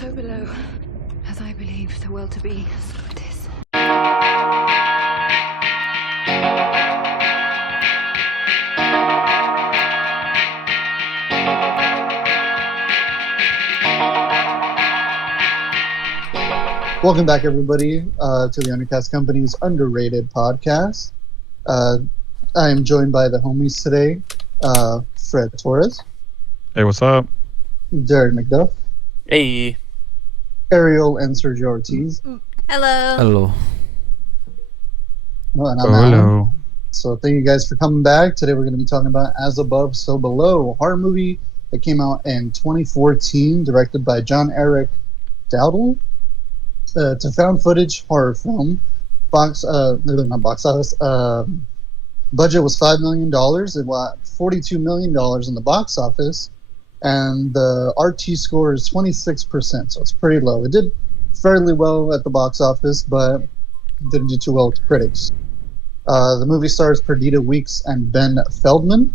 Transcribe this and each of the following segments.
so below, as I believe the world to be, so it is. Welcome back, everybody, to the Undercast Company's Underrated podcast. I am joined by the homies today, Fred Torres. Hey, what's up? Derick McDuff. Hey. Ariel and Sergio Ortiz. Hello. Hello. Oh, and I'm Alan. So thank you guys for coming back. Today we're going to be talking about As Above, So Below, a horror movie that came out in 2014, directed by John Erick Dowdle. It's a found footage horror film. Not box office. Budget was $5 million. It got $42 million in the box office. And the RT score is 26%, so it's pretty low. It did fairly well at the box office, but didn't do too well with the critics. The movie stars Perdita Weeks and Ben Feldman.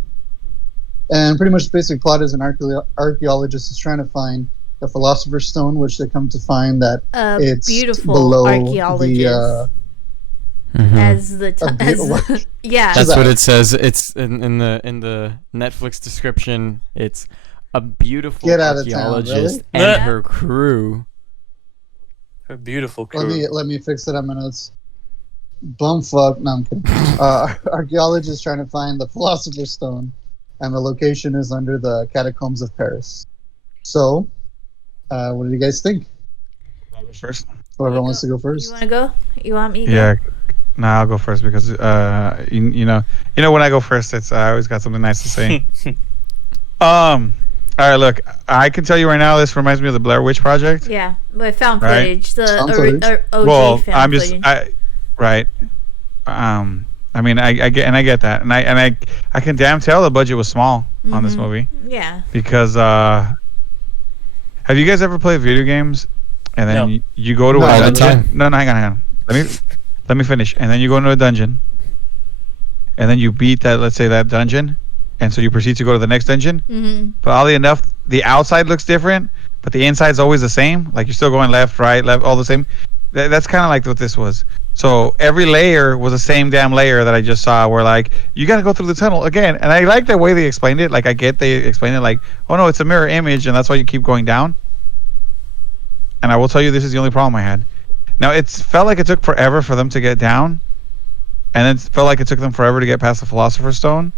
And pretty much the basic plot is an archaeologist is trying to find the Philosopher's Stone, which they come to find that it's beautiful below archaeologist. Yeah, that's what it says. It's in the Netflix description. It's a beautiful archaeologist and her crew. Her beautiful crew. Let me fix it on my notes. Bumfuck. No, I'm kidding. Archaeologists trying to find the Philosopher's Stone, and the location is under the catacombs of Paris. So, what do you guys think? First. Whoever wants to go first. You want to go? You want me? Yeah. No, I'll go first because you know when I go first, I always got something nice to say. All right, look, I can tell you right now, this reminds me of the Blair Witch Project. Yeah, but found footage, right? OG found footage. Right. I mean, I get that, and I can damn tell the budget was small on this movie. Yeah. Because have you guys ever played video games, and then you go to a dungeon? No, hang on. Let me finish. And then you go into a dungeon, and then you beat that. Let's say that dungeon. And so you proceed to go to the next dungeon. Mm-hmm. But oddly enough, the outside looks different, but the inside's always the same. Like you're still going left, right, all the same. That's kind of like what this was. So every layer was the same damn layer that I just saw, where like you got to go through the tunnel again. And I like the way they explained it. Like they explained it like, oh no, it's a mirror image, and that's why you keep going down. And I will tell you, this is the only problem I had. Now it felt like it took forever for them to get down, and then it felt like it took them forever to get past the Philosopher's Stone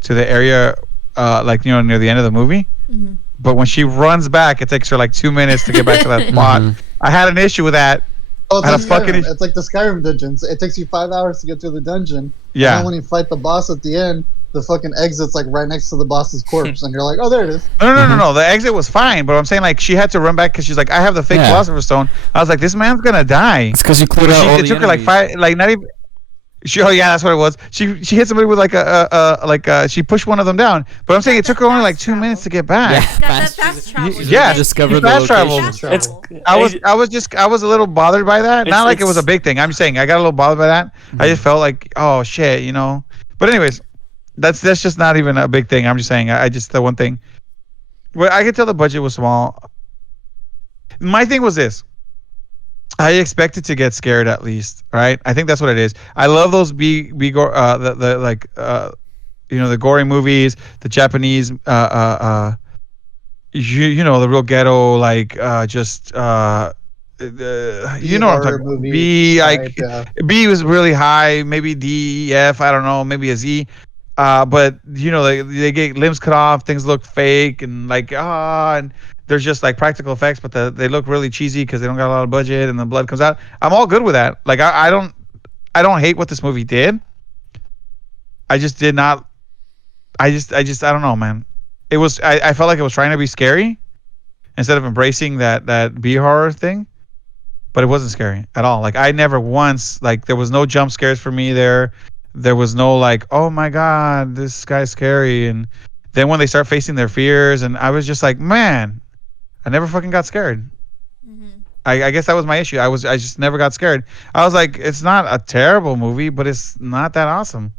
to the area, near the end of the movie. Mm-hmm. But when she runs back, it takes her like 2 minutes to get back to that spot. I had an issue with that. Oh, it's like the Skyrim dungeons. It takes you 5 hours to get through the dungeon. Yeah. And then when you fight the boss at the end, the fucking exit's like right next to the boss's corpse, and you're like, oh, there it is. No. The exit was fine, but I'm saying like she had to run back because she's like, I have the fake Philosopher's Stone. I was like, this man's gonna die. It's because you cleared out all the It took enemies. her like 5, like not even. That's what it was. She hit somebody with she pushed one of them down. But I'm saying it took her only like 2 minutes to get back. Fast travel. Yeah, discover the fast travel. location. I was a little bothered by that. Not like it was a big thing. I'm saying I got a little bothered by that. Mm-hmm. I just felt like, oh shit, But anyways, that's just not even a big thing. I'm just saying I just the one thing. Well, I could tell the budget was small. My thing was this. I expected to get scared at least, right? I think that's what it is. I love those the gory movies, the Japanese, the real ghetto, what I'm talking about. B was really high, maybe D, F, I don't know, maybe a Z. But they get limbs cut off, things look fake, and and there's just like practical effects, but they look really cheesy because they don't got a lot of budget, and the blood comes out. I'm all good with that. Like I don't hate what this movie did. I just did not. I don't know, man. It was I felt like it was trying to be scary instead of embracing that B horror thing, but it wasn't scary at all. Like I never once there was no jump scares for me there. There was no oh my god, this guy's scary. And then when they start facing their fears, and I was just like, man, I never fucking got scared. Mm-hmm. I guess that was my issue. I just never got scared. I was like, it's not a terrible movie, but it's not that awesome.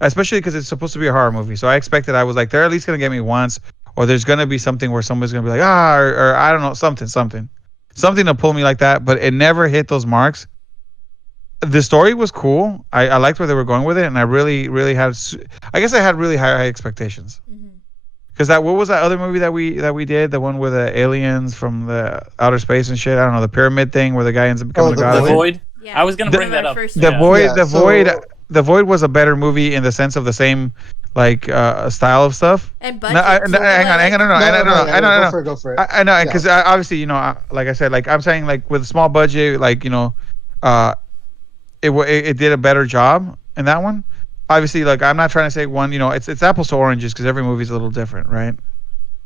Especially because it's supposed to be a horror movie. So I expected, I was like, they're at least going to get me once, or there's going to be something where somebody's going to be like, or I don't know, something. something to pull me like that, but it never hit those marks. The story was cool. I liked where they were going with it, and I really, really had. I guess I had really high expectations. Because what was that other movie that we did? The one with the aliens from the outer space and shit. I don't know, the pyramid thing where the guy ends up becoming a god. The Void. Yeah. I was gonna bring that up. The Void was a better movie in the sense of the same style of stuff. And budget. Hang on, no. Go for it. I know, because obviously, like I said, like I'm saying, like with a small budget, it did a better job in that one. Obviously, like I'm not trying to say one, it's apples to oranges because every movie's a little different, right?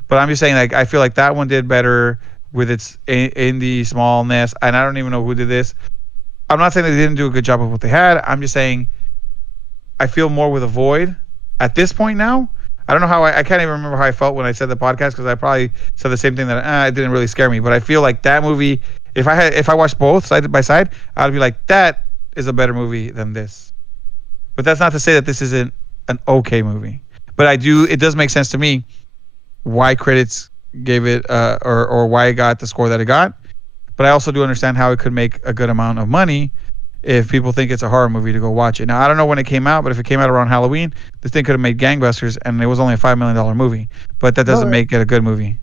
But I'm just saying, like I feel like that one did better with its indie smallness, and I don't even know who did this. I'm not saying they didn't do a good job of what they had. I'm just saying I feel more with a Void at this point now. I don't know how I can't even remember how I felt when I said the podcast because I probably said the same thing that it didn't really scare me. But I feel like that movie, if I watched both side by side, I'd be like, that is a better movie than this. But that's not to say that this isn't an okay movie. But it does make sense to me why critics gave it or why it got the score that it got. But I also do understand how it could make a good amount of money if people think it's a horror movie to go watch it. Now, I don't know when it came out, but if it came out around Halloween, this thing could have made gangbusters, and it was only a $5 million movie. But that doesn't make it a good movie.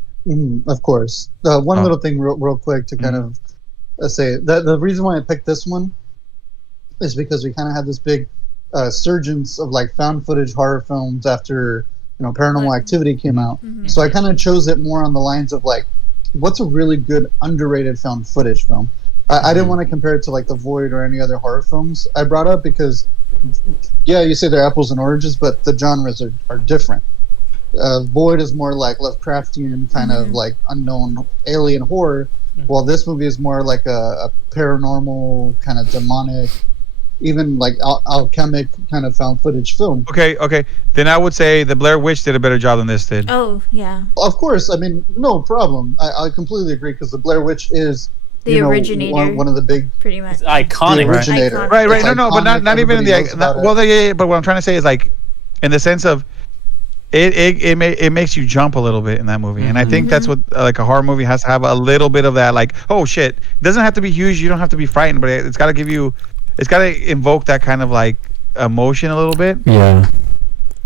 Of course. One little thing real quick to kind of say. The reason why I picked this one is because we kind of had this big surgence of like found footage horror films after Paranormal Activity came out. So I kind of chose it more on the lines of like, what's a really good underrated found footage film? I didn't want to compare it to like The Void or any other horror films I brought up because, yeah, you say they're apples and oranges, but the genres are different. Void is more like Lovecraftian kind of like unknown alien horror, while this movie is more like a paranormal kind of demonic, even like alchemic kind of found footage film. Okay. Then I would say the Blair Witch did a better job than this did. Oh, yeah. Of course. I mean, no problem. I completely agree because the Blair Witch is the originator. One of the big... Pretty much. It's iconic. The originator. Iconic. Right. It's No, but not even in the... but what I'm trying to say is like, in the sense of, it makes you jump a little bit in that movie, and I think that's what like a horror movie has to have, a little bit of that, like, oh shit. It doesn't have to be huge. You don't have to be frightened, but it's got to give you... It's got to invoke that kind of like emotion a little bit. Yeah.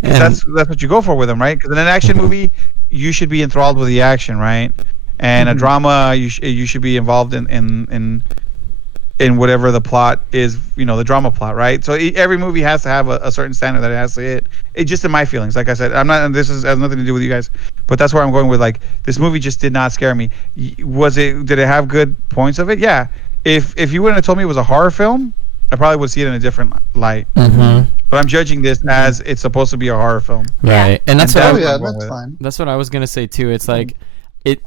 That's what you go for with them, right? Because in an action movie, you should be enthralled with the action, right? And a drama, you should be involved in whatever the plot is, the drama plot, right? So every movie has to have a certain standard that it has to hit. It just in my feelings, like I said, I'm not. And this has nothing to do with you guys, but that's where I'm going with. Like, this movie just did not scare me. Did it have good points of it? Yeah. If you wouldn't have told me it was a horror film, I probably would see it in a different light. But I'm judging this as it's supposed to be a horror film. Right. And that's that's fine. That's what I was going to say too. It's like it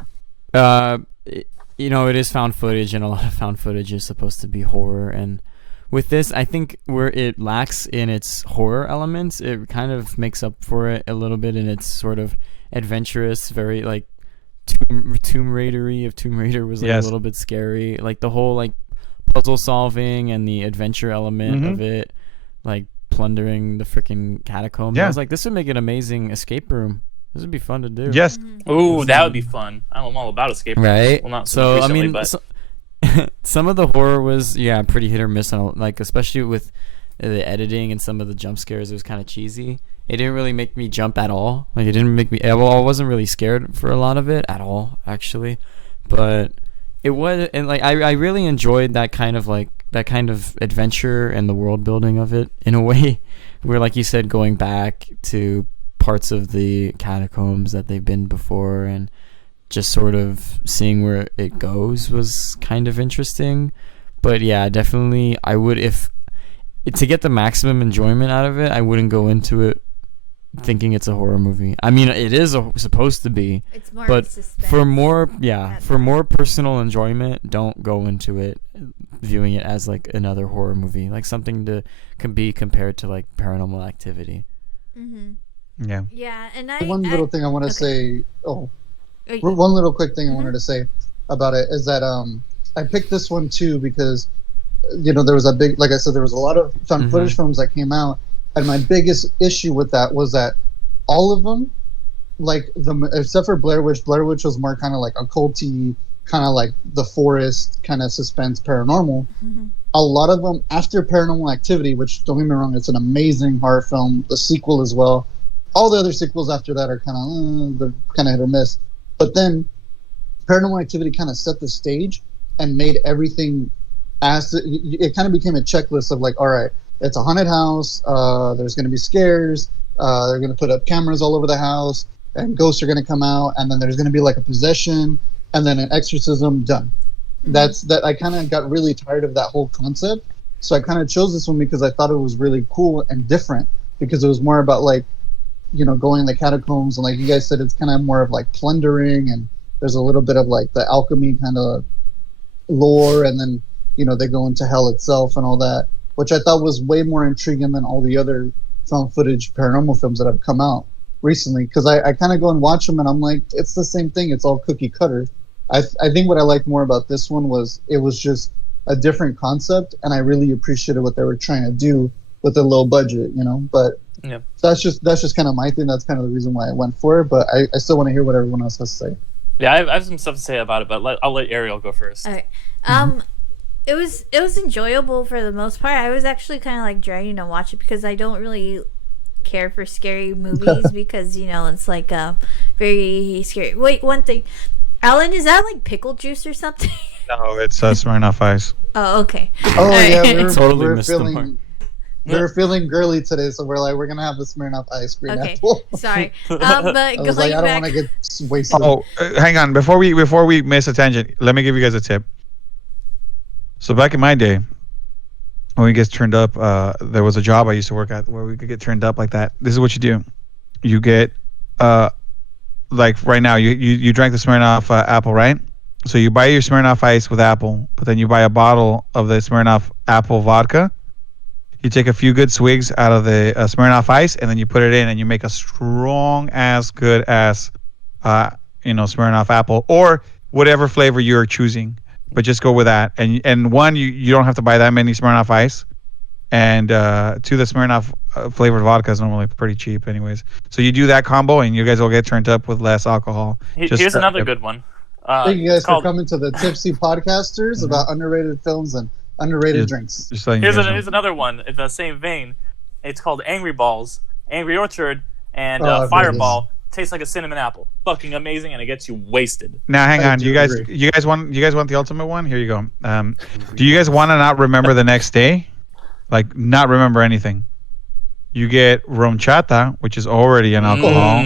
is found footage, and a lot of found footage is supposed to be horror, and with this, I think where it lacks in its horror elements, it kind of makes up for it a little bit in its sort of adventurous, very like Tomb Raider-y. If Tomb Raider was like a little bit scary, like the whole like puzzle solving and the adventure element of it, like plundering the freaking catacombs. I was like, this would make an amazing escape room. This would be fun to do. Yes. Ooh, that would be fun. I'm all about escape rooms. Right. Well, not so recently, I mean, but... some of the horror was pretty hit or miss, on, like especially with the editing and some of the jump scares. It was kind of cheesy. It didn't really make me jump at all. Like, it didn't make me. Well, I wasn't really scared for a lot of it at all, actually. But it was, and like I really enjoyed that kind of adventure and the world building of it in a way, where, like you said, going back to parts of the catacombs that they've been before and just sort of seeing where it goes was kind of interesting. But yeah, definitely I would, if to get the maximum enjoyment out of it, I wouldn't go into it thinking it's a horror movie. I mean, it is supposed to be, it's more but suspense. for more personal enjoyment, don't go into it viewing it as like another horror movie, like something can be compared to like Paranormal Activity. Yeah, and one little thing I want to say. One little quick thing I wanted to say about it is that I picked this one too because there was like I said, there was a lot of found footage films that came out, and my biggest issue with that was that all of them, like except for Blair Witch was more kind of like occulty, kind of like the forest kind of suspense paranormal. A lot of them after Paranormal Activity, which don't get me wrong, it's an amazing horror film. The sequel as well. All the other sequels after that are kind of they're kind of hit or miss. But then Paranormal Activity kind of set the stage and made everything it kind of became a checklist of like, all right, it's a haunted house. There's going to be scares. They're going to put up cameras all over the house, and ghosts are going to come out, and then there's going to be like a possession, and then an exorcism. Done. That's that. I kind of got really tired of that whole concept, so I kind of chose this one because I thought it was really cool and different, because it was more about like, going in the catacombs, and like you guys said, it's kind of more of like plundering, and there's a little bit of like the alchemy kind of lore, and then they go into hell itself and all that, which I thought was way more intriguing than all the other found footage paranormal films that have come out recently, because I kind of go and watch them and I'm like, it's the same thing, it's all cookie cutter. I think what I liked more about this one was it was just a different concept, and I really appreciated what they were trying to do with a low budget, but yeah, that's just kind of my thing. That's kind of the reason why I went for it, but I still want to hear what everyone else has to say. Yeah, I have some stuff to say about it, but I'll let Ariel go first. All right. It was enjoyable for the most part. I was actually kind of like dragging to watch it because I don't really care for scary movies because it's like very scary. Wait, one thing, Alan, is that like pickle juice or something? No, it's Smirnoff Ice. Oh, okay. Oh yeah, Totally missed the mark. We're feeling girly today, so we're gonna have the Smirnoff Ice Cream apple. Sorry, but I was like, I don't want to get wasted. Oh, hang on, before we miss a tangent, let me give you guys a tip. So back in my day, when we get turned up, there was a job I used to work at where we could get turned up like that. This is what you do: you get, like right now, you drank the Smirnoff apple, right? So you buy your Smirnoff Ice with apple, but then you buy a bottle of the Smirnoff apple vodka. You take a few good swigs out of the Smirnoff Ice, and then you put it in, and you make a strong ass, good ass, Smirnoff apple or whatever flavor you're choosing. But just go with that. And one, you don't have to buy that many Smirnoff Ice, and two, the Smirnoff flavored vodka is normally pretty cheap, anyways. So you do that combo, and you guys will get turned up with less alcohol. Here's another good one. Thank you guys for coming to the Tipsy Podcasters about underrated films and underrated drinks. Here's another one in the same vein. It's called Angry Balls, Angry Orchard, and Fireball. Tastes like a cinnamon apple. Fucking amazing, and it gets you wasted. Now hang on, you guys want the ultimate one? Here you go. Do you guys want to not remember the next day? Like not remember anything. You get romchata, which is already an alcohol.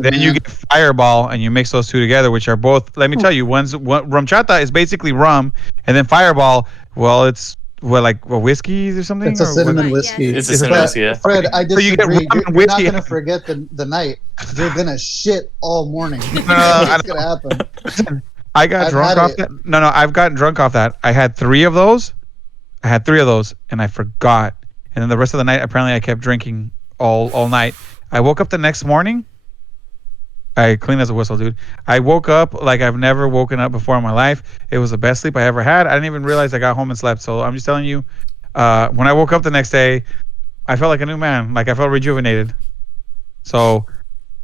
Then you get Fireball, and you mix those two together, which are both. Let me tell you, romchata is basically rum, and then Fireball. Well, it's like a whiskey or something. It's a cinnamon whiskey. It's a cinnamon whiskey. Yeah. Fred, I disagree. So you get rum and You're not whiskey. gonna forget the night. You're gonna shit all morning. No, It's gonna happen. I got drunk off that. No, I've gotten drunk off that. I had three of those, and I forgot. And then the rest of the night, apparently, I kept drinking all night. I woke up the next morning. I clean as a whistle, dude. I woke up like I've never woken up before in my life. It was the best sleep I ever had. I didn't even realize I got home and slept. So I'm just telling you, when I woke up the next day, I felt like a new man. Like I felt rejuvenated. So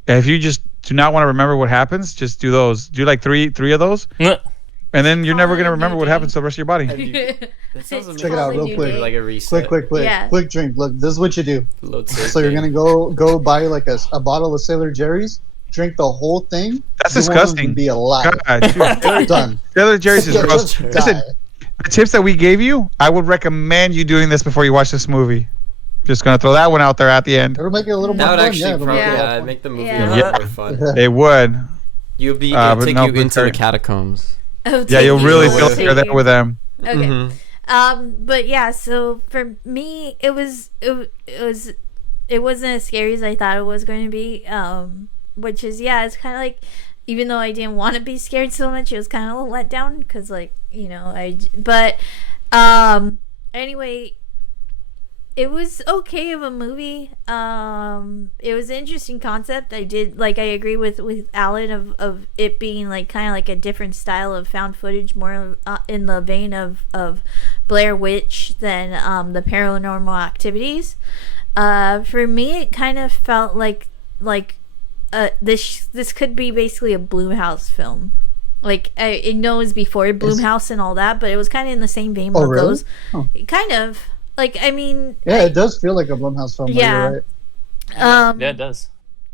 if you just do not want to remember what happens, just do those. Do like three of those. And then you're never going to remember what happens to the rest of your body. Check it out real quick. Like a reset. Quick. Yeah. Quick drink. Look, this is what you do. Load So you're going to go buy like a bottle of Sailor Jerry's, drink the whole thing. That's you disgusting. Won't be alive. God, dude. Done. Sailor Jerry's is gross. Just Listen, die. the tips that we gave you, I would recommend you doing this before you watch this movie. Just going to throw that one out there at the end. It'll make it a little more That would fun. actually It'll make it a lot of fun. make the movie Yeah. a lot more fun. It would. You'll be but take no, you into the but- catacombs. Yeah, you'll really feel take you're there with them. Okay. But yeah, so for me, it wasn't as scary as I thought it was going to be. Which is it's kind of like, even though I didn't want to be scared so much, it was kind of a let down because anyway, it was okay of a movie. It was an interesting concept. I agree with Alan of it being like kind of like a different style of found footage, more in the vein of Blair Witch than the Paranormal Activities. For me, it kind of felt like this could be basically a Blumhouse film. Like it knows before Blumhouse and all that, but it was kind of in the same vein with really? those. Kind of like Yeah, it does feel like a Blumhouse film. Yeah. Right? Yeah, it does.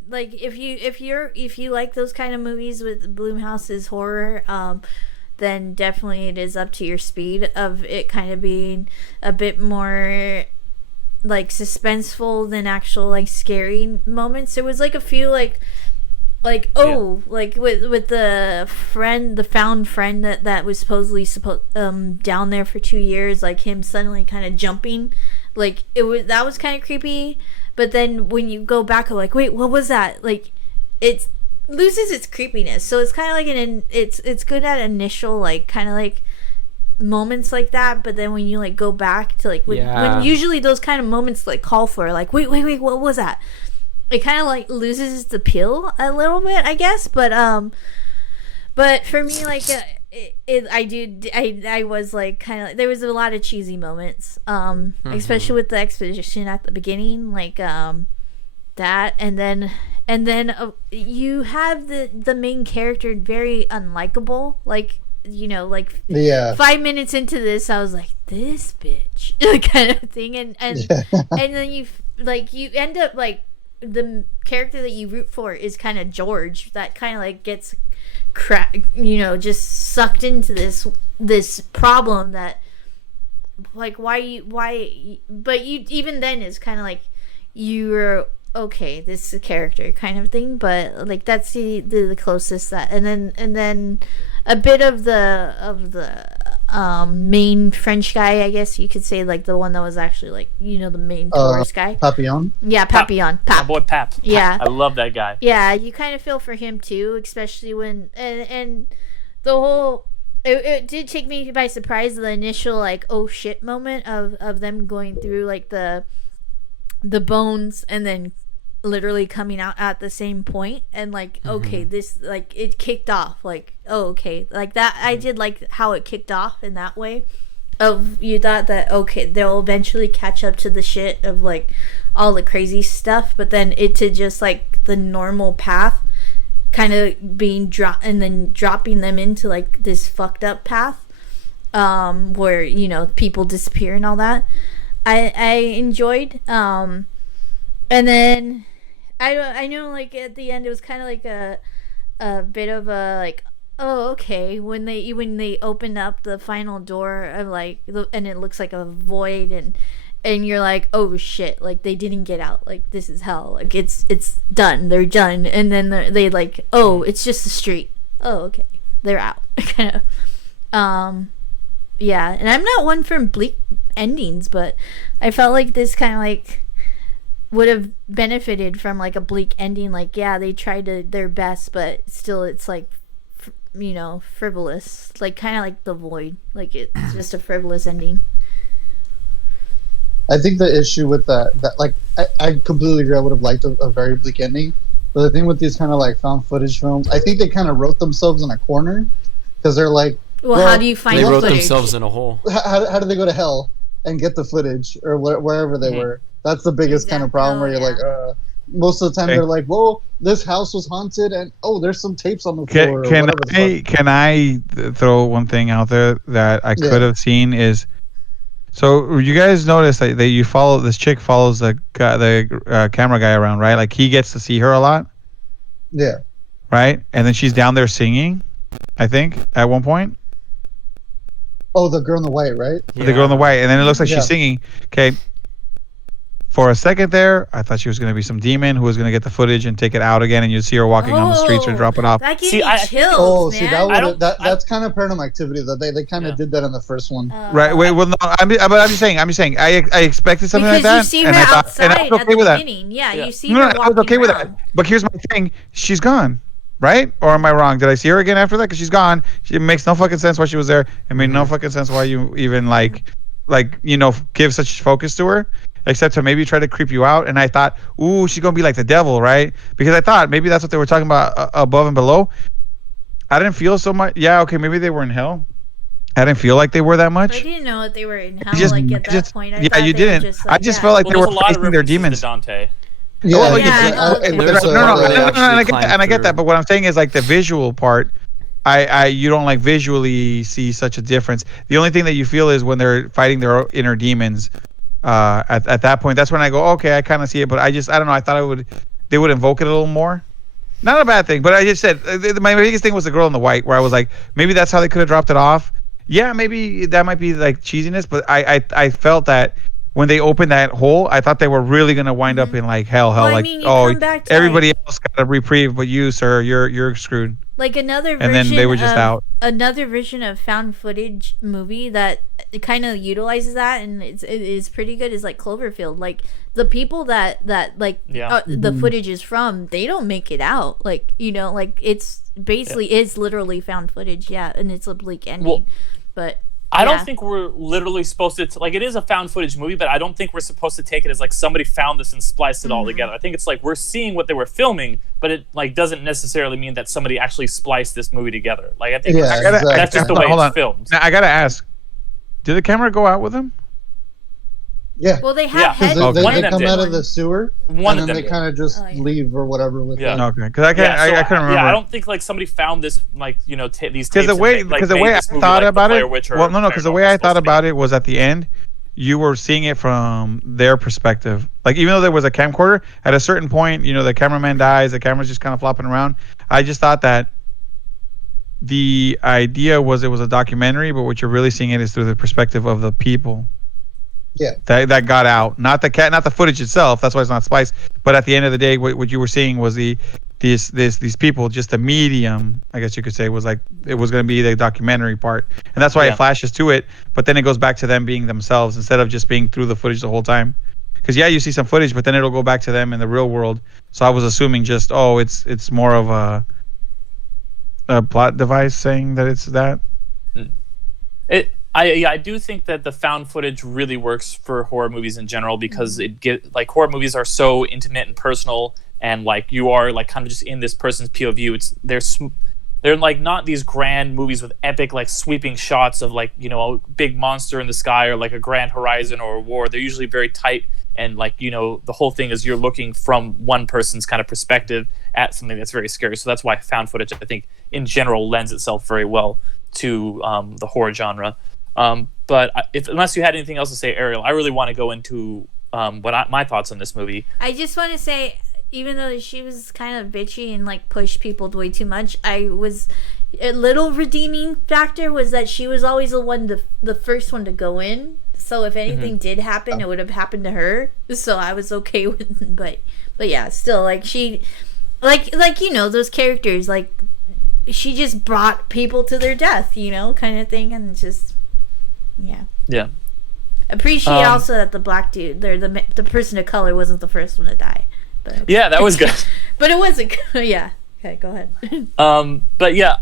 Like if you like those kind of movies with Blumhouse's horror, then definitely it is up to your speed of it kind of being a bit more like suspenseful than actual like scary moments. There was like a few like with the found friend that was supposedly down there for 2 years, like him suddenly kind of jumping, like that was kind of creepy. But then when you go back, I'm like, wait, what was that? Like, it loses its creepiness. So it's kind of like it's good at initial like kind of like moments like that. But then when you like go back to like when usually those kind of moments like call for like wait, what was that? It kind of like loses its appeal a little bit, I guess. But for me, like I was like kind of, there was a lot of cheesy moments, especially with the exposition at the beginning, like that, and then you have the main character very unlikable, like, you know, like 5 minutes into this, I was like, this bitch kind of thing, and then you end up like the character that you root for is kind of George, that kind of like gets just sucked into this problem that like but you even then is kind of like you're okay, this is a character kind of thing, but like that's the closest that, and then a bit of the main French guy, I guess you could say, like the one that was actually like, you know, the main tourist guy. Papillon? Yeah, Papillon. My boy Pap. Yeah. I love that guy. Yeah, you kind of feel for him too, especially when and the whole it did take me by surprise, the initial like oh shit moment of them going through like the bones and then literally coming out at the same point, and like okay, this like it kicked off like, oh okay, like that. I did like how it kicked off in that way of, you thought that okay, they'll eventually catch up to the shit of like all the crazy stuff, but then it to just like the normal path kind of being dropped and then dropping them into like this fucked up path where, you know, people disappear and all that. I enjoyed, and then I know like at the end it was kind of like a bit of a like, oh okay, when they open up the final door of like and it looks like a void, and you're like, oh shit, like they didn't get out, like this is hell, like it's done, they're done, and then they like, oh, it's just the street, oh okay, they're out. Kind of yeah, and I'm not one for bleak endings, but I felt like this kind of like would have benefited from like a bleak ending, like yeah, they tried their best, but still it's like, you know, frivolous, like kind of like The Void, like it's just a frivolous ending. I think the issue with that like I completely agree, I would have liked a very bleak ending, but the thing with these kind of like found footage films, I think they kind of wrote themselves in a corner, because they're like, well, how do you find they wrote footage? themselves in a hole. How do they go to hell and get the footage, or wherever they were? That's the biggest kind of problem, where you're like, most of the time they're like, well, this house was haunted, and oh, there's some tapes on the floor. Can I throw one thing out there that I could have seen is, so you guys notice that you follow, this chick follows the camera guy around, right? Like he gets to see her a lot. Yeah. Right? And then she's down there singing, I think, at one point. Oh, the girl in the white, right? Yeah. The girl in the white, and then it looks like she's singing. Okay. For a second there, I thought she was going to be some demon who was going to get the footage and take it out again, and you'd see her walking on the streets or drop it off. That gave me chills, man. That's kind of Paranormal Activity, though. They kind of did that in the first one. Right. Wait. Well, no. I'm just saying. I expected something because like that. You see her outside and I was okay at the with beginning. that. Yeah, you see her walking I was okay around. with that. But here's my thing: she's gone, right? Or am I wrong? Did I see her again after that? Because she's gone. It makes no fucking sense why she was there. It made no fucking sense why you even like you know, give such focus to her. Except to maybe try to creep you out. And I thought, ooh, she's going to be like the devil, right? Because I thought maybe that's what they were talking about above and below. I didn't feel so much. Yeah, okay, maybe they were in hell. I didn't feel like they were that much. I didn't know that they were in hell, like at that point. Yeah, you didn't. Just, like, I just felt like they were facing their demons. Dante. And I get that. But what I'm saying is like the visual part, you don't like visually see such a difference. The only thing that you feel is when they're fighting their inner demons. At that point, that's when I go, okay, I kind of see it, but I don't know. I thought they would invoke it a little more. Not a bad thing, but I just said my biggest thing was the girl in the white, where I was like, maybe that's how they could have dropped it off. Yeah, maybe that might be like cheesiness, but I felt that when they opened that hole, I thought they were really gonna wind up in like hell, Well, I like mean, you come back to, everybody like, else got a reprieve, but you, sir, you're screwed. Like another And then they were just out. Another version of found footage movie that kind of utilizes that, and it is pretty good, is like Cloverfield. Like the people that like the footage is from, they don't make it out. Like, you know, like it's basically is literally found footage. Yeah, and it's a bleak ending. But I don't think we're literally supposed to, like, it is a found footage movie, but I don't think we're supposed to take it as like somebody found this and spliced it all together. I think it's like we're seeing what they were filming, but it like doesn't necessarily mean that somebody actually spliced this movie together. Like, I think that's just the way it's filmed. Now, I gotta ask, did the camera go out with them? Yeah. Well, they have heads. They come out of the sewer, and then they kind of just leave or whatever with them. Okay, because I couldn't remember. Yeah, I don't think like somebody found this, like, you know, these tapes. Because the way I thought about it, because the way I thought about it was at the end, you were seeing it from their perspective. Like, even though there was a camcorder, at a certain point, you know, the cameraman dies, the camera's just kind of flopping around. I just thought that the idea was it was a documentary, but what you're really seeing it is through the perspective of the people. Yeah, that got out, not the footage itself. That's why it's not spliced. But at the end of the day, what you were seeing was these people, just the medium, I guess you could say, was like it was going to be the documentary part, and that's why it flashes to it. But then it goes back to them being themselves instead of just being through the footage the whole time. Because you see some footage, but then it'll go back to them in the real world. So I was assuming just it's more of a plot device saying that it's that. I do think that the found footage really works for horror movies in general, because horror movies are so intimate and personal, and like you are like kind of just in this person's POV. They're like not these grand movies with epic like sweeping shots of like, you know, a big monster in the sky or like a grand horizon or a war. They're usually very tight, and like, you know, the whole thing is you're looking from one person's kind of perspective at something that's very scary. So that's why found footage, I think, in general lends itself very well to the horror genre. But unless you had anything else to say, Ariel, I really want to go into my thoughts on this movie. I just want to say, even though she was kind of bitchy and like pushed people way too much, a little redeeming factor was that she was always the first one to go in. So if anything did happen, it would have happened to her. So I was okay with it. But yeah, still, like, she, like you know, those characters, like, she just brought people to their death, you know, kind of thing, and just. Yeah. Appreciate also that the black dude, the person of color, wasn't the first one to die. But yeah, that was good. But it wasn't. Yeah. Okay, go ahead. But yeah,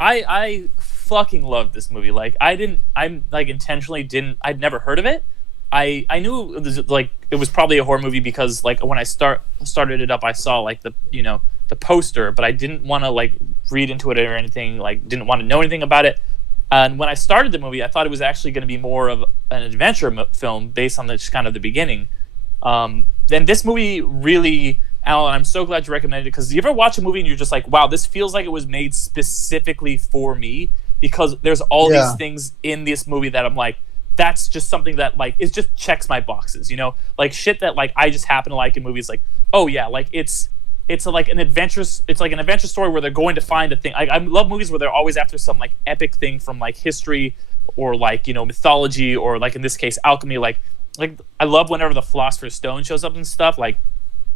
I fucking loved this movie. Like, I'd never heard of it. I knew it was probably a horror movie because like when I started it up, I saw like the poster, but I didn't want to like read into it or anything. Like, didn't want to know anything about it. And when I started the movie, I thought it was actually going to be more of an adventure film based on just kind of the beginning. Then this movie really, Alan, I'm so glad you recommended it, because you ever watch a movie and you're just like, wow, this feels like it was made specifically for me, because there's all these things in this movie that I'm like, that's just something that like it just checks my boxes, you know, like shit that like I just happen to like in movies. Like, oh yeah, like it's like an adventure story where they're going to find a thing. I love movies where they're always after some like epic thing from like history or like, you know, mythology, or like in this case alchemy. Like I love whenever the Philosopher's Stone shows up and stuff, like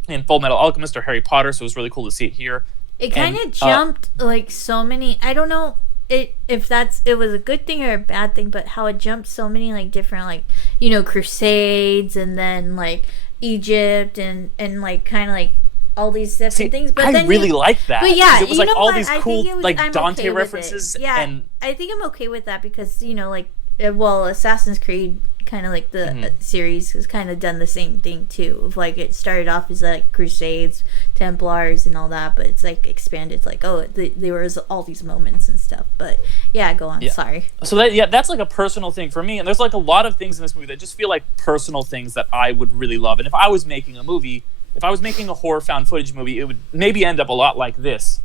in Full Metal Alchemist or Harry Potter. So it was really cool to see it here. It kind of jumped like so many. I don't know if it was a good thing or a bad thing, but how it jumped so many like different, like, you know, crusades, and then like Egypt and like kind of like all these different things. But I really like that. But yeah, it was like all these cool like Dante references. Yeah, and I think I'm okay with that, because, you know, like, well, Assassin's Creed, kind of like the series, has kind of done the same thing too. Of like, it started off as like Crusades, Templars, and all that, but it's like expanded to like, oh, there was all these moments and stuff. But yeah, go on. Yeah. Sorry. So that's like a personal thing for me, and there's like a lot of things in this movie that just feel like personal things that I would really love. And if I was making a horror found footage movie, it would maybe end up a lot like this.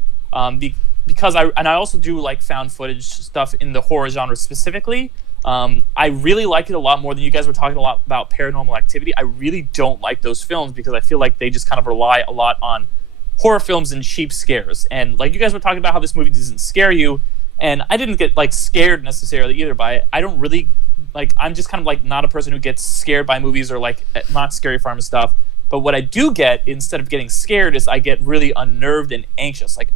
because I also do like found footage stuff in the horror genre specifically. I really like it a lot more than you guys were talking a lot about Paranormal Activity. I really don't like those films because I feel like they just kind of rely a lot on horror films and cheap scares. And like you guys were talking about how this movie doesn't scare you, and I didn't get like scared necessarily either by it. I don't really like. I'm just kind of like not a person who gets scared by movies or like not scary farm stuff. But what I do get instead of getting scared is I get really unnerved and anxious. Like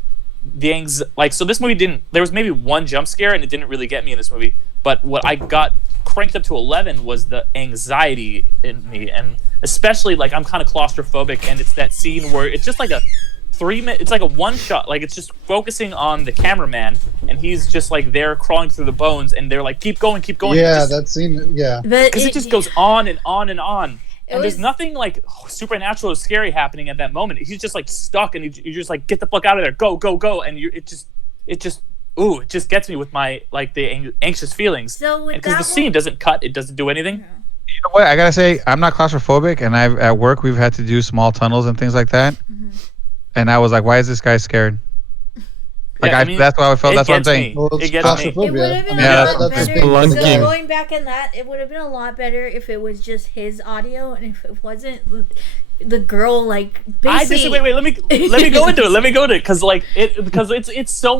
so this movie didn't. There was maybe one jump scare and it didn't really get me in this movie. But what I got cranked up to 11 was the anxiety in me, and especially like I'm kind of claustrophobic, and it's that scene where it's just like a 3 minute. It's like a one shot. Like it's just focusing on the cameraman, and he's just like there crawling through the bones, and they're like, keep going. Yeah, that scene. Yeah, because it just goes on and on and on. And there's nothing like supernatural or scary happening at that moment. He's just like stuck, and you're just like, get the fuck out of there, go, and it just gets me with my like the anxious feelings. So because the scene doesn't cut, it doesn't do anything. You know what? I gotta say, I'm not claustrophobic, and at work we've had to do small tunnels and things like that. Mm-hmm. And I was like, why is this guy scared? Like that's what I felt. That's what I'm saying. Well, it gets me. It would have been a lot better. So going back in that, it would have been a lot better if it was just his audio, and if it wasn't the girl like basically. Wait. Let me go into it. Because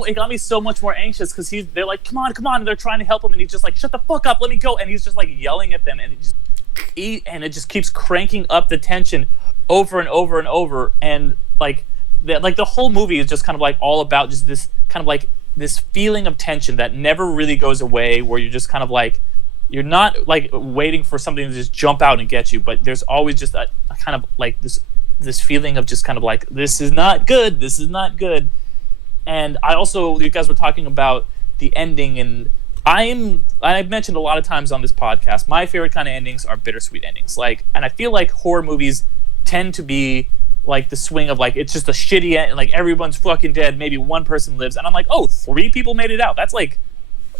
it got me so much more anxious. Because they're like, come on, and they're trying to help him, and he's just like, shut the fuck up, let me go, and he's just like yelling at them, and it just keeps cranking up the tension over and over and over, and like the whole movie is just kind of like all about just this kind of like this feeling of tension that never really goes away, where you're just kind of like, you're not like waiting for something to just jump out and get you, but there's always just a kind of like this feeling of just kind of like, this is not good. And I also, you guys were talking about the ending, and I've mentioned a lot of times on this podcast, my favorite kind of endings are bittersweet endings. Like, and I feel like horror movies tend to be like the swing of like, it's just a shitty end, like everyone's fucking dead, maybe one person lives, and I'm like, 3 people made it out. That's like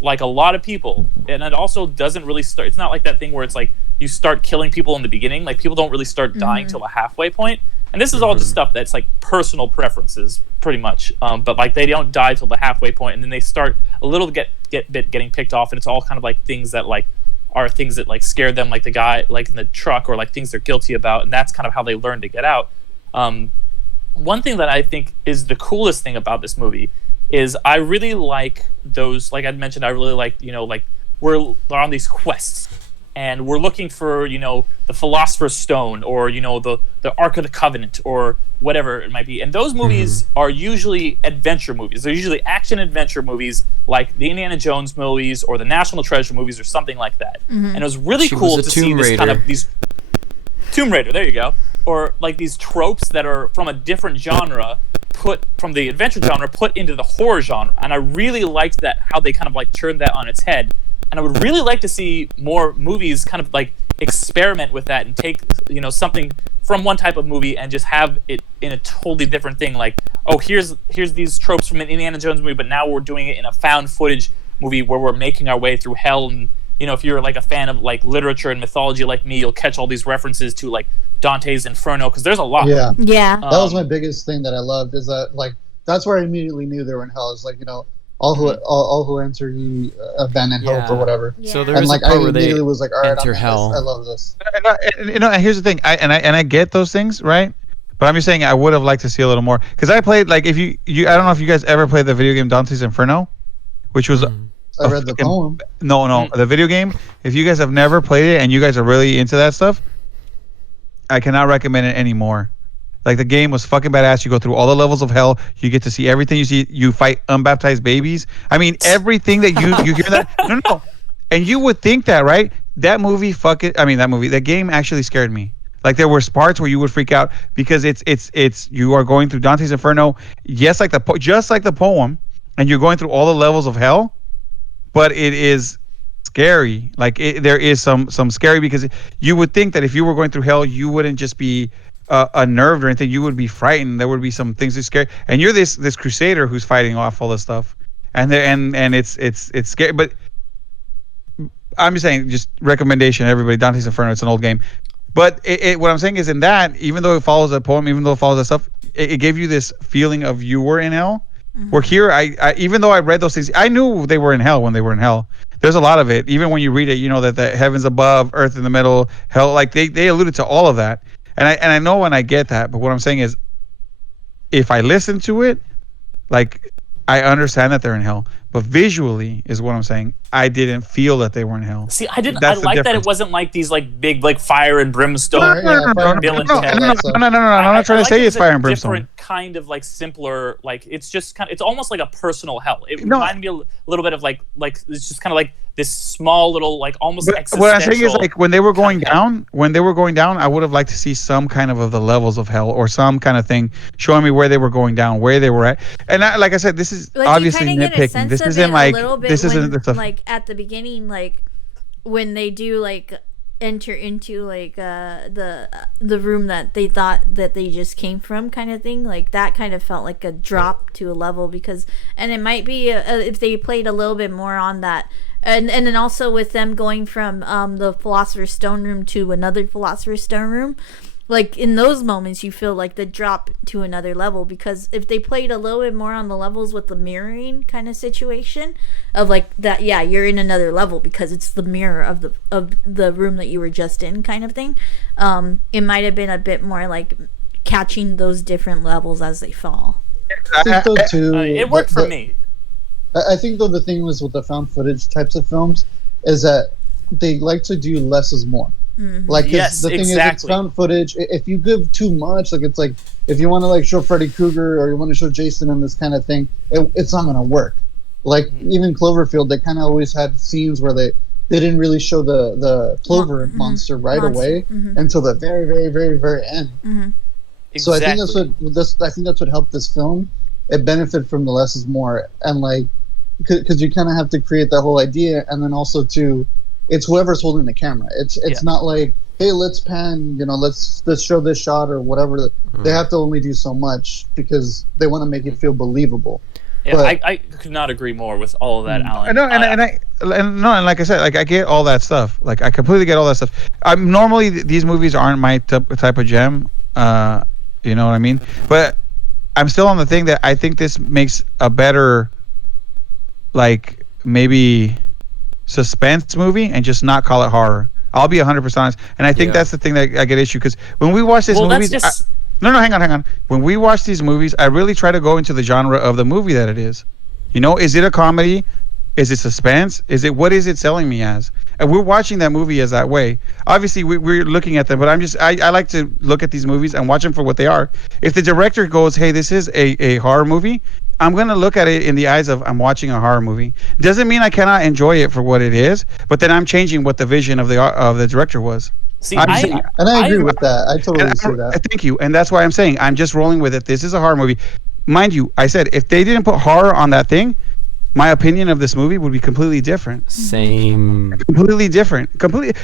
a lot of people. And it also doesn't really start, it's not like that thing where it's like you start killing people in the beginning. Like people don't really start dying till a halfway point. And this is all just stuff that's like personal preferences pretty much. But like they don't die till the halfway point, and then they start a little bit getting picked off, and it's all kind of like things that like are things that like scared them, like the guy like in the truck, or like things they're guilty about, and that's kind of how they learn to get out. One thing that I think is the coolest thing about this movie is I really like those, like I mentioned, I really like, like we're on these quests and we're looking for, the Philosopher's Stone, or, the Ark of the Covenant, or whatever it might be. And those movies are usually adventure movies. They're usually action adventure movies like the Indiana Jones movies or the National Treasure movies or something like that. And it was really cool to see this kind of these Tomb Raider, there you go. Or like these tropes that are from a different genre, put from the adventure genre, put into the horror genre. And I really liked that, how they kind of like turned that on its head. And I would really like to see more movies kind of like experiment with that and take, something from one type of movie and just have it in a totally different thing. Like, here's these tropes from an Indiana Jones movie, but now we're doing it in a found footage movie where we're making our way through hell. And if you're like a fan of like literature and mythology like me, you'll catch all these references to like Dante's Inferno, because there's a lot. Yeah. That was my biggest thing that I loved, is that like that's where I immediately knew they were in hell. Is like, all who enter ye abandon hope, or whatever. Yeah. So there was like a part I where they immediately was like, all right, enter hell. I love this. And here's the thing, I get those things, right? But I'm just saying I would have liked to see a little more, because I played, like, if you I don't know if you guys ever played the video game Dante's Inferno, which was I read the poem. No, the video game. If you guys have never played it and you guys are really into that stuff, I cannot recommend it anymore. Like, the game was fucking badass. You go through all the levels of hell. You get to see everything. You see, you fight unbaptized babies. I mean, everything that you hear that. No. And you would think that, right? That game actually scared me. Like, there were parts where you would freak out because it's you are going through Dante's Inferno. Yes, just like the poem, and you're going through all the levels of hell. But it is scary. Like, there is some scary, because you would think that if you were going through hell, you wouldn't just be unnerved or anything. You would be frightened. There would be some things that scare. And you're this crusader who's fighting off all this stuff, and it's scary. But I'm just saying, just recommendation, everybody. Dante's Inferno. It's an old game, but what I'm saying is, in that, even though it follows that poem, even though it follows that stuff, it gave you this feeling of you were in hell. Where here, I even though I read those things, I knew they were in hell when they were in hell. There's a lot of it. Even when you read it, you know that the heavens above, earth in the middle, hell. Like they alluded to all of that, and I know and I get that. But what I'm saying is, if I listen to it, like I understand that they're in hell. But visually is what I'm saying. I didn't feel that they were in hell. See, I didn't. That's I like that it wasn't like these like big like fire and brimstone. No. I'm not trying to say it's fire and brimstone. Different kind of like simpler. Like it's just kind of. It's almost like a personal hell. It reminded me a little bit of like it's just kind of like this small little like almost. Existential what I'm saying is like when they were going down, I would have liked to see some kind of the levels of hell or some kind of thing showing me where they were going down, where they were at. And like I said, this is like obviously nitpicking. This isn't like this isn't the stuff. Like at the beginning, like when they do like enter into like the room that they thought that they just came from, kind of thing, like that kind of felt like a drop to a level, because and it might be if they played a little bit more on that. And then also with them going from the Philosopher's Stone room to another Philosopher's Stone room, like in those moments you feel like the drop to another level, because if they played a little bit more on the levels with the mirroring kind of situation of like that, yeah, you're in another level because it's the mirror of the room that you were just in, kind of thing. It might have been a bit more like catching those different levels as they fall. I think so too. It worked for me. I think though the thing was with the found footage types of films is that they like to do less is more. Mm-hmm. Like the thing is, it's found footage. If you give too much, like it's like if you want to like show Freddy Krueger or you want to show Jason and this kind of thing, it's not gonna work. Like even Cloverfield, they kind of always had scenes where they didn't really show the Clover monster right away until the very, very, very, very end. Mm-hmm. So I think that's what helped this film. It benefited from the less is more, and like because you kind of have to create that whole idea, and then also too, it's whoever's holding the camera. It's not like, hey, let's pan, let's show this shot or whatever. Mm-hmm. They have to only do so much because they want to make it feel believable. Yeah, but I could not agree more with all of that, Alan. No, and like I said, like I get all that stuff. Like I completely get all that stuff. I'm normally these movies aren't my type of gem. You know what I mean? But I'm still on the thing that I think this makes a better, like maybe suspense movie and just not call it horror. I'll be 100% honest, and I think that's the thing that I get issue, because when we watch these movies, hang on. When we watch these movies, I really try to go into the genre of the movie that it is. Is it a comedy? Is it suspense? What is it selling me as? And we're watching that movie as that way. Obviously, we're looking at them, but I like to look at these movies and watch them for what they are. If the director goes, hey, this is a horror movie, I'm going to look at it in the eyes of I'm watching a horror movie. Doesn't mean I cannot enjoy it for what it is, but then I'm changing what the vision of the director was. See, I agree with that. I totally see that. Thank you. And that's why I'm saying I'm just rolling with it. This is a horror movie. Mind you, I said if they didn't put horror on that thing, my opinion of this movie would be completely different. Same. Completely different.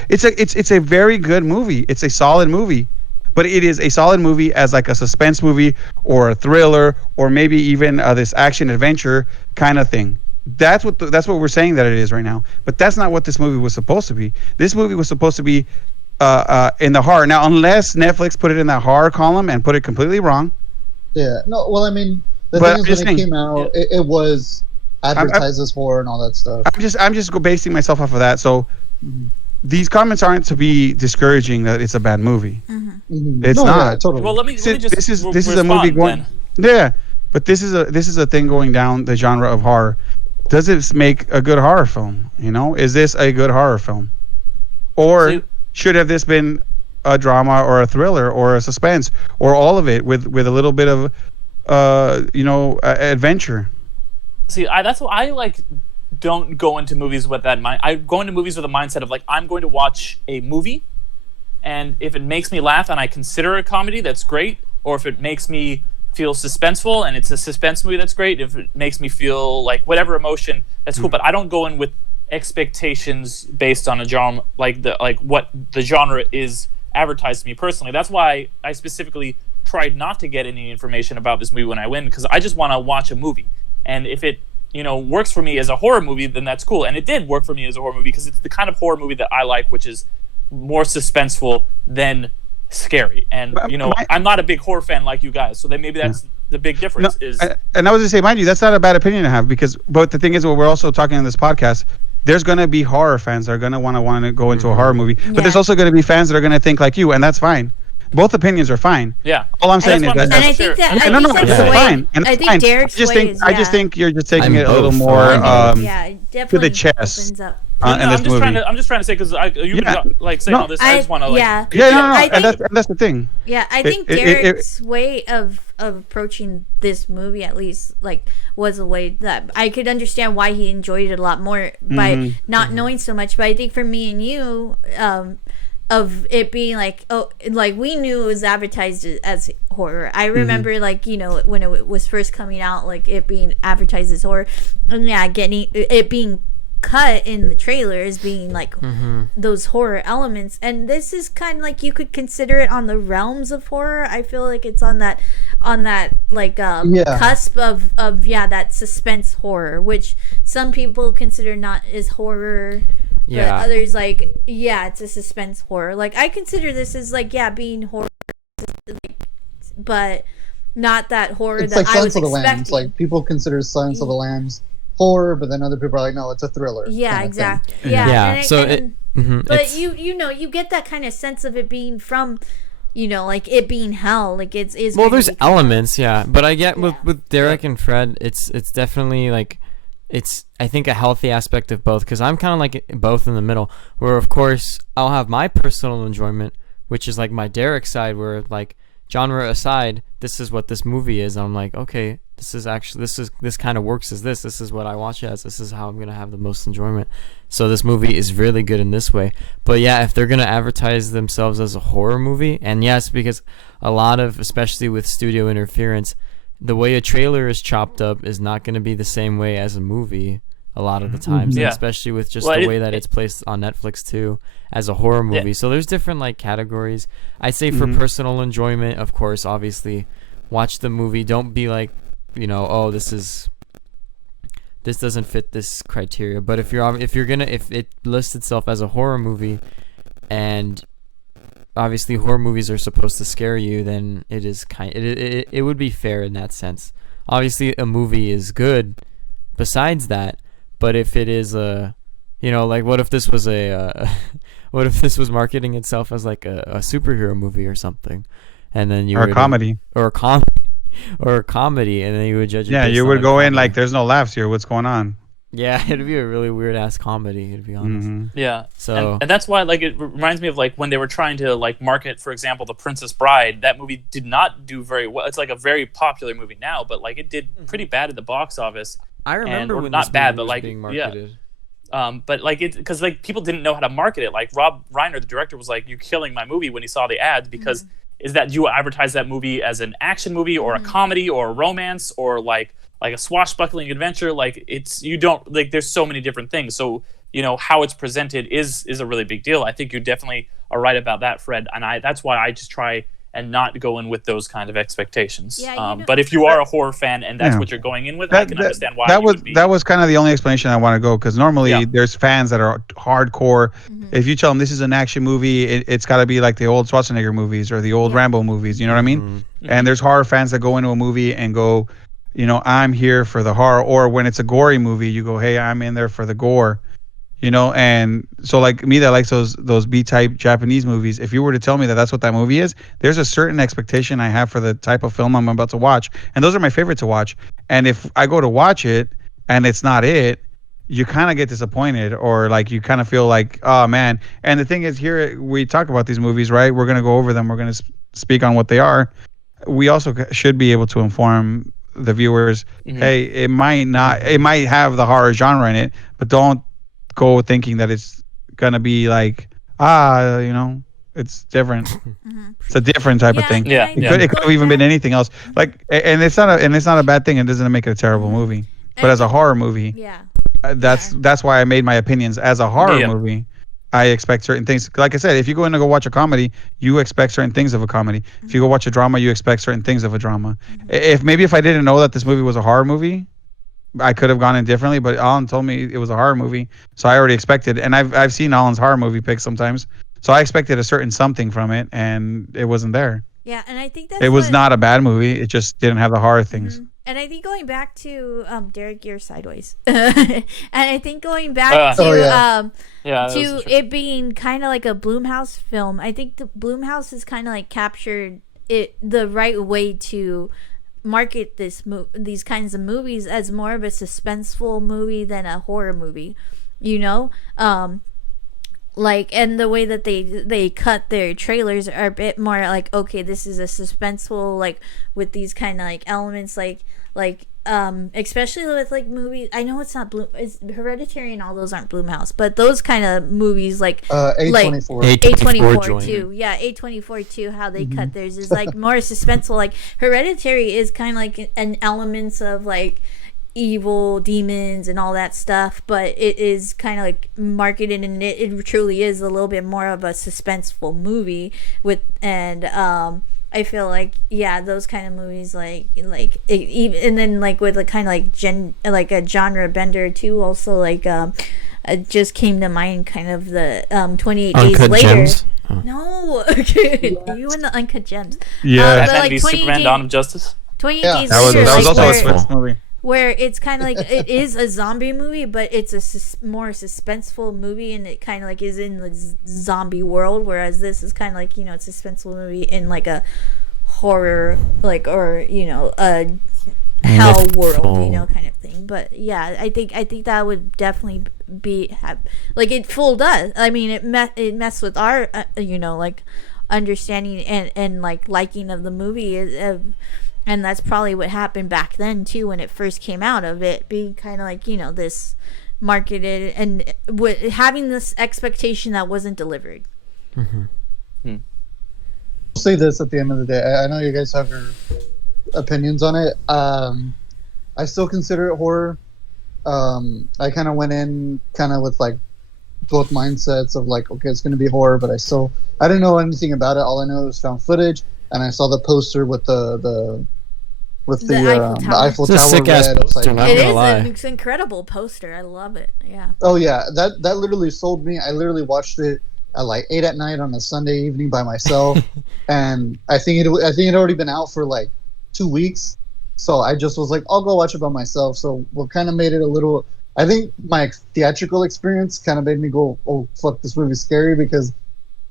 It's a very good movie. It's a solid movie. But it is a solid movie as like a suspense movie or a thriller or maybe even this action adventure kind of thing. That's what we're saying that it is right now. But that's not what this movie was supposed to be. This movie was supposed to be in the horror. Now, unless Netflix put it in that horror column and put it completely wrong. Yeah. No. Well, I mean, the thing is, when it came out, it was advertised as horror and all that stuff. I'm just basing myself off of that. So. These comments aren't to be discouraging that it's a bad movie. Mm-hmm. It's not. Yeah, totally. Well, let me just this is a movie going. Then. Yeah, but this is a thing going down the genre of horror. Does it make a good horror film? Is this a good horror film, or should have this been a drama or a thriller or a suspense or all of it with a little bit of adventure? See, that's what I like. Don't go into movies with that mind. I go into movies with a mindset of like, I'm going to watch a movie, and if it makes me laugh and I consider it a comedy, that's great. Or if it makes me feel suspenseful and it's a suspense movie, that's great. If it makes me feel like whatever emotion, that's cool. But I don't go in with expectations based on a genre, like what the genre is advertised to me personally. That's why I specifically tried not to get any information about this movie when I went, because I just want to watch a movie. And if it works for me as a horror movie, then that's cool. And it did work for me as a horror movie because it's the kind of horror movie that I like, which is more suspenseful than scary. And I'm not a big horror fan like you guys, so then maybe that's the big difference is. And I was going to say, mind you, that's not a bad opinion to have but the thing is, what we're also talking in this podcast, there's going to be horror fans that are going to want to go into a horror movie, but there's also going to be fans that are going to think like you, and that's fine. Both opinions are fine. Yeah. All I'm saying is that. And I think that that's fine. And I think Derick's I just think you're just taking it a little more to the chest. I'm just trying to say because all this. I just want to and that's the thing. Yeah, I think Derick's way of approaching this movie, at least, like, was a way that I could understand why he enjoyed it a lot more by not knowing so much. But I think for me and you, of it being like, we knew it was advertised as horror. I remember when it was first coming out, like it being advertised as horror, and getting it being cut in the trailer as being like those horror elements. And this is kind of like, you could consider it on the realms of horror. I feel like it's on that cusp of that suspense horror, which some people consider not as horror. But others it's a suspense horror. Like, I consider this as being horror, but not that horror it's that like I was Silence of the expecting. Lambs. Like, people consider Silence of the Lambs horror, but then other people are like, no, it's a thriller. Yeah, exactly. But you get that kind of sense of it being from, like it being hell. Like it's well, there's elements, but I get with Derick and Fred, it's definitely like. It's, I think, a healthy aspect of both, because I'm kind of like both in the middle, where of course I'll have my personal enjoyment, which is like my Derick side, where like genre aside, this is what this movie is. I'm like, okay, this kind of works as this is what I watch it as, this is how I'm gonna have the most enjoyment. So this movie is really good in this way. But yeah, if they're gonna advertise themselves as a horror movie, and yes, because a lot of, especially with studio interference, the way a trailer is chopped up is not going to be the same way as a movie a lot of the times, and especially with just the way that it's placed on Netflix too as a horror movie. So there's different like categories. I'd say for personal enjoyment, of course, obviously, watch the movie. Don't be like, this doesn't fit this criteria. But if it lists itself as a horror movie, and obviously horror movies are supposed to scare you, then it is it would be fair in that sense. Obviously a movie is good besides that, but if it is what if this was what if this was marketing itself as like a superhero movie or something, and then you or a comedy, and then you would judge it. Yeah, you would go in like, there's no laughs here, what's going on? Yeah, it'd be a really weird ass comedy, to be honest. Yeah. So and that's why it reminds me of when they were trying to market, for example, The Princess Bride. That movie did not do very well. It's like a very popular movie now, but it did pretty bad at the box office. I remember when not this bad, movie but was being marketed. But because people didn't know how to market it. Like Rob Reiner, the director, was like, "You're killing my movie" when he saw the ads, because is that you advertise that movie as an action movie or a comedy or a romance or like a swashbuckling adventure. There's so many different things. So how it's presented is a really big deal. I think you definitely are right about that, Fred, and that's why I just try and not go in with those kind of expectations. But if you are a horror fan and that's what you're going in with, I can understand why. That was kind of the only explanation I want to go, because normally there's fans that are hardcore. If you tell them this is an action movie, it's got to be like the old Schwarzenegger movies or the old Rambo movies. You know what I mean? And there's horror fans that go into a movie and go, I'm here for the horror. Or when it's a gory movie, you go, hey, I'm in there for the gore. And so like me that likes those B-type Japanese movies, if you were to tell me that that's what that movie is, there's a certain expectation I have for the type of film I'm about to watch. And those are my favorite to watch. And if I go to watch it and it's not it, you kind of get disappointed, or like you kind of feel like, oh man. And the thing is, here we talk about these movies, right? We're going to go over them. We're going to speak on what they are. We also should be able to inform the viewers, hey, it might have the horror genre in it, but don't go thinking that it's gonna be like it's different. It's a different type of thing. It could have even been anything else. And it's not a bad thing. It doesn't make it a terrible movie. But as a horror movie, that's why I made my opinions. As a horror movie, I expect certain things. Like I said, if you go in to go watch a comedy, you expect certain things of a comedy. If you go watch a drama, you expect certain things of a drama. If I didn't know that this movie was a horror movie, I could have gone in differently, but Alan told me it was a horror movie, so I already expected. And I've seen Alan's horror movie picks sometimes, so I expected a certain something from it, and it wasn't there. Yeah, and I think that's It was not a bad movie. It just didn't have the horror things. And I think going back to Derick, you're sideways. And I think going back yeah, to it being kind of like a Blumhouse film, I think the Blumhouse has kind of like captured it the right way to market these kinds of movies as more of a suspenseful movie than a horror movie, you know. Like, and the way that they cut their trailers are a bit more like, okay, this is a suspenseful, like, with these kind of like elements, like especially with like movies. I know it's not it's Hereditary and all those aren't Blumhouse, but those kind of movies like A24 A24 too. Yeah, A24 too. How they cut theirs is like more suspenseful. Like Hereditary is kind of like an elements of like evil demons and all that stuff, but it is kind of like marketed, and it truly is a little bit more of a suspenseful movie with, and I feel like those kind of movies like even, and then like with a kind of like a genre bender too, also like it just came to mind kind of the 28 Uncut Days Later. Gems? No. You and the Uncut Gems. Yeah. That like Superman Dawn of Justice. 28 Yeah. Days That was Later. also a where, Swiss movie. where it's kind of like it is a zombie movie, but it's a more suspenseful movie, and it kind of like is in the zombie world, whereas this is kind of like, you know, it's a suspenseful movie in like a horror, like, or, you know, a hell world, you know, kind of thing. But yeah, I think that would definitely like it full does. I mean, it messed with our you know, like understanding and like liking of the movie and that's probably what happened back then too, when it first came out, of it being kind of like, you know, this marketed and having this expectation that wasn't delivered. I'll say this at the end of the day. I know you guys have your opinions on it. I still consider it horror. I kind of went in kind of with like both mindsets of like, okay, it's going to be horror, but I didn't know anything about it. All I know was found footage, and I saw the poster with the Eiffel Tower. It's a sick ass red poster, upside not down. gonna lie. It's an incredible poster. I love it. Yeah. Oh yeah, that literally sold me. I literally watched it at like 8 at night on a Sunday evening by myself, and I think it had already been out for like 2 weeks. So I just was like, I'll go watch it by myself. So what kind of made it a little, I think my theatrical experience kind of made me go, oh fuck, this movie's scary, because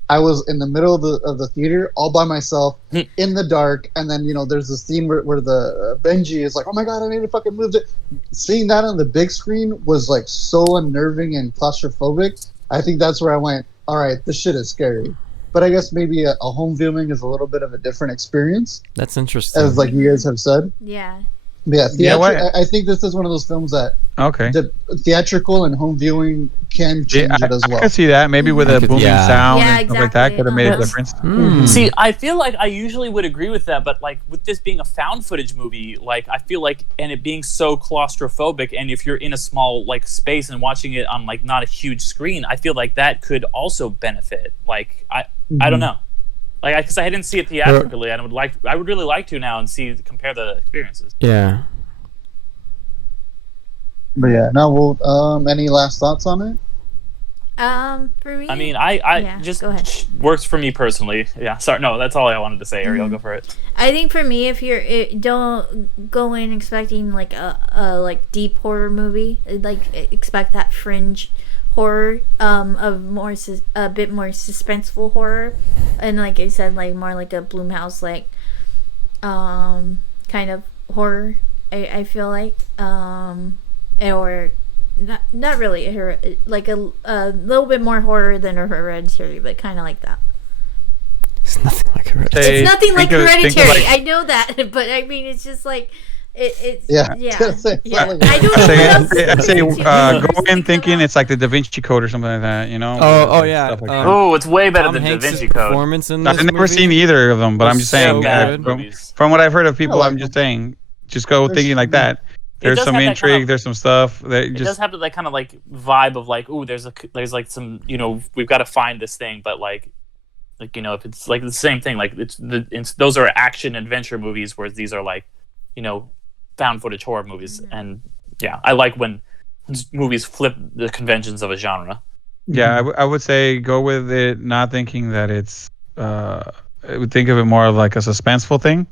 I was in the middle of the theater all by myself in the dark, and then, you know, there's this scene where the Benji is like, oh my god, I need to fucking move it. Seeing that on the big screen was like so unnerving and claustrophobic. I think that's where I went, all right, this shit is scary. But I guess maybe a home viewing is a little bit of a different experience. That's interesting. As like you guys have said. Yeah. But yeah, I think this is one of those films that the theatrical and home viewing can change it as well. I can see that. Maybe with a booming sound and stuff like that could have made a difference. See, I feel like I usually would agree with that, but like with this being a found footage movie, like I feel like, and it being so claustrophobic, and if you're in a small like space and watching it on like not a huge screen, I feel like that could also benefit. Like I don't know. Like, because I didn't see it theatrically, and I would really like to now and compare the experiences. Yeah. But yeah, no. Well, any last thoughts on it? For me, I mean, I just works for me personally. Yeah, sorry, no, that's all I wanted to say. Ariel, go for it. I think for me, if don't go in expecting like a like deep horror movie, like expect that fringe horror, of a bit more suspenseful horror, and like I said, like more like a Blumhouse like kind of horror. I feel like or not really like a little bit more horror than a Hereditary, but kind of like that. It's nothing like Hereditary. It's nothing like Hereditary. I know that, but I mean, it's just like it's yeah. I don't know. I'd say go in thinking it's like the Da Vinci Code or something like that, you know? Oh yeah. Like it's way better Tom than Hanks' Da Vinci Code. Performance in this I've never movie seen either of them, but I'm just saying from what I've heard of people, I'm just saying, just go thinking like that. There's some intrigue. There's some stuff that it does have that kind of like vibe of like, ooh, there's like some, you know, we've got to find this thing, but like you know, if it's like the same thing, like those are action adventure movies, whereas these are like, you know, found footage horror movies. And yeah, I like when movies flip the conventions of a genre. Yeah, I would say go with it, not thinking that it's would think of it more of like a suspenseful thing,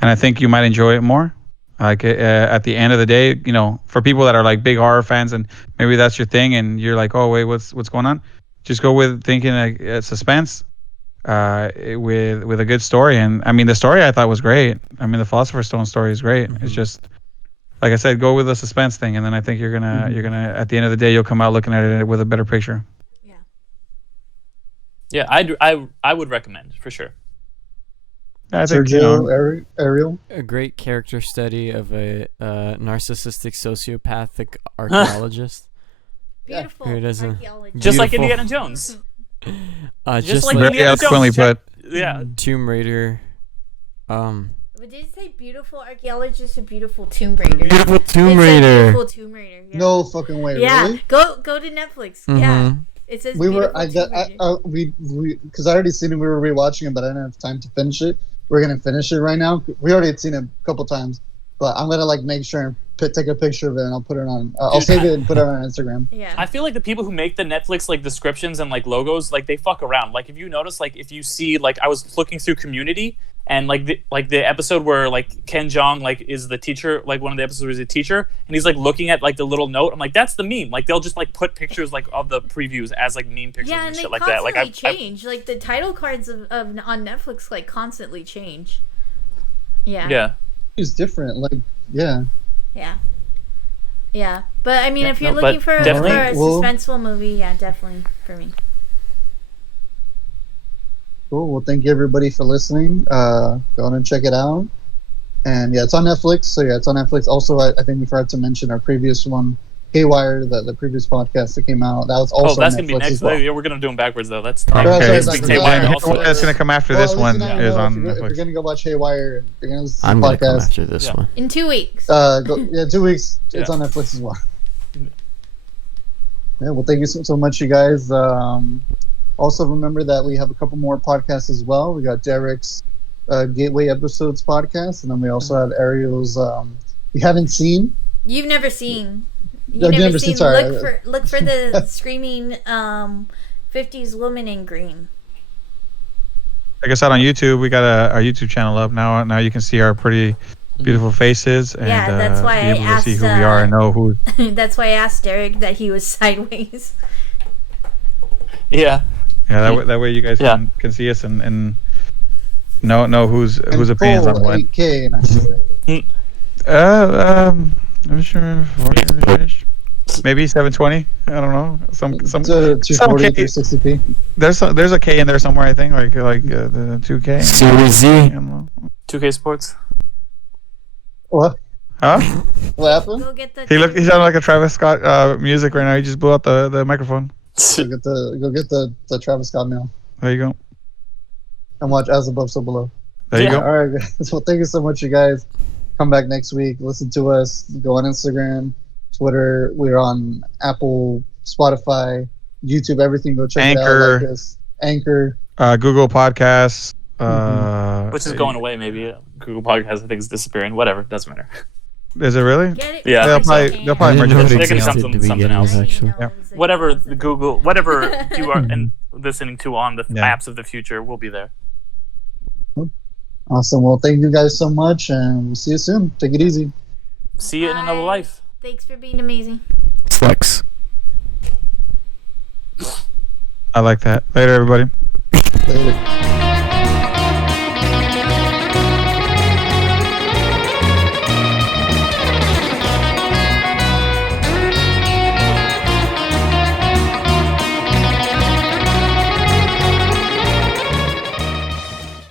and I think you might enjoy it more. Like at the end of the day, you know, for people that are like big horror fans, and maybe that's your thing, and you're like, oh wait, what's going on? Just go with thinking like suspense, with a good story. And I mean, the story I thought was great. I mean, the Philosopher's Stone story is great. It's just, like I said, go with the suspense thing, and then I think you're gonna at the end of the day, you'll come out looking at it with a better picture. Yeah, I would recommend for sure. I think, Sergio, Ariel. A great character study of a narcissistic sociopathic archaeologist. Beautiful. Who doesn't- Archaeology. Just like Indiana Jones. Just like like very eloquently put. Yeah. Tomb Raider. But did it say beautiful archaeologist or beautiful Tomb Raider? Beautiful Tomb It said Raider. Beautiful Tomb Raider. Yeah. No fucking way, Yeah. really? Go to Netflix. Yeah. It says beautiful Tomb Raider. We because I already seen it. We were rewatching it, but I didn't have time to finish it. We're gonna finish it right now. We already had seen it a couple times, but I'm gonna like make sure and take a picture of it, and I'll put it on. I'll save it and put it on Instagram. Yeah. I feel like the people who make the Netflix like descriptions and like logos, like they fuck around. Like if you notice, like if you see, like I was looking through Community, and like the episode where like Ken Jeong like is the teacher, like one of the episodes where he's a teacher, and he's like looking at like the little note. I'm like, that's the meme. Like they'll just like put pictures like of the previews as like meme pictures Yeah, and and shit they like that. constantly Like change. Like the title cards of on Netflix like constantly change. Yeah. Yeah. It's different. Like yeah. Yeah. Yeah. But I mean, if you're no, looking but for a definitely- suspenseful movie, yeah, definitely for me. Cool. Well, thank you everybody for listening. Go on and check it out. And yeah, it's on Netflix. So yeah, it's on Netflix. Also, I think we forgot to mention our previous one, Haywire, the previous podcast that came out. That was also that's on gonna be Netflix next. as well. Yeah, we're gonna do them backwards though. That's Okay, Sorry, so Haywire that's gonna come after this one is on If you're Netflix. gonna go watch Haywire, you're gonna listen to I'm the gonna come podcast. after this one. In 2 weeks. 2 weeks. It's Yeah. on Netflix as well. Yeah, well, thank you so much, you guys. Also, remember that we have a couple more podcasts as well. We got Derick's Gateway Episodes podcast, and then we also have Ariel's We Haven't Seen. You've never seen. I've never seen, sorry. Look for the screaming 50s woman in green. Check us out on YouTube. We got our YouTube channel up now. Now you can see our pretty beautiful faces, and Yeah, that's why be I able to asked, see who we are and know who. That's why I asked Derick that he was sideways. Yeah. Yeah, that way you guys can see us and know whose opinions on what. 8K, and I should say. I'm sure. Maybe 720. I don't know. Some 240, 360p. There's a K in there somewhere. I think like the 2K. Series Z. I don't know. 2K Sports. What? Huh? What happened? Go get the. He sounded like a Travis Scott music right now. He just blew out the microphone. Go get the Travis Scott mail There you go. and watch As Above, So Below. There you go. All right, guys. Well, thank you so much, you guys. Come back next week. Listen to us. Go on Instagram, Twitter. We're on Apple, Spotify, YouTube, everything. Go check Anchor. it out. Like this. Anchor. Google Podcasts. Which is going away, maybe. Google Podcast, I think, is disappearing. Whatever, doesn't matter. Is it really? Get it? Yeah. They'll probably merge it. They're gonna come to something else. Actually. Whatever the Google, whatever you are and listening to on the Yeah. apps of the future will be there. Awesome. Well, thank you guys so much, and we'll see you soon. Take it easy. See you in another Bye. life. Thanks for being amazing. Flex. I like that. Later, everybody. Later.